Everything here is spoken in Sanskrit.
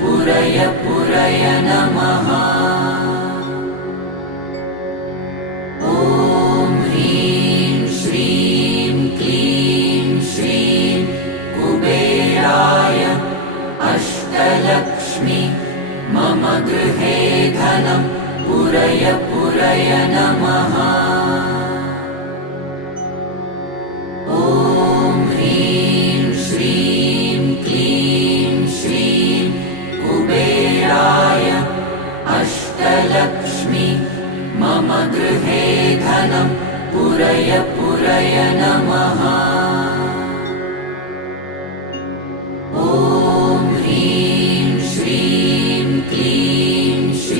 पुरय पुरय नमः। ॐ ह्रीं श्रीं क्लीं श्रीं कुबेराय अष्टलक्ष्मी मम गृहे धनं पुरय पुरय नमः। ॐ ह्रीं श्रीं क्लीं श्रीं कुबेराय अष्टलक्ष्मी मम गृहे धनं पुरय पुरय नमः।